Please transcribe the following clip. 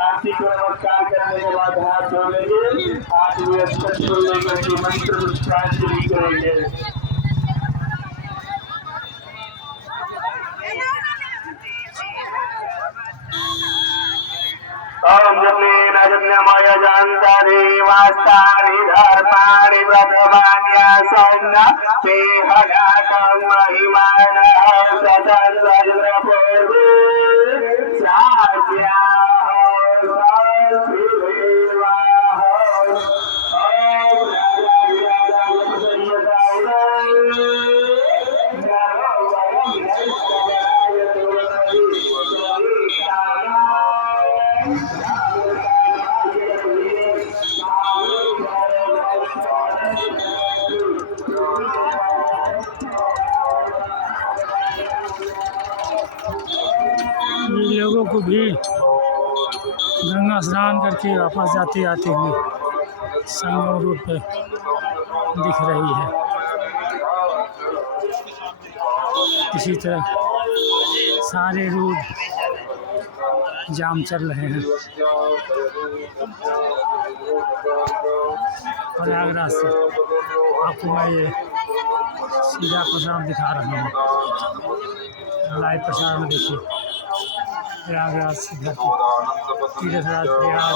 आरती को नमस्कार करने के बाद हाथ जोड़ेंगे, हाथ में अक्षत को लेकर के मंत्र पुष्पांजलि करेंगे। ओम जपनेन जपनमय जानतानि वास्तानि धर्माणि व्रतमान्यासन्न ते हगातं महिमानः सततं वज्रपूर्वे साज्याः संस्कृतिवाः ओम लोगों को भी गंगा स्नान करके वापस जाते आते हुए संगम रोड पर दिख रही है। इसी तरह सारे रोड जाम चल रहे हैं। प्रयागराज से आपको मैं ये सीधा प्रसारण दिखा रहा हूँ, लाइव प्रसारण देखिए। प्रयागराज से तीर्थराज प्रयाग।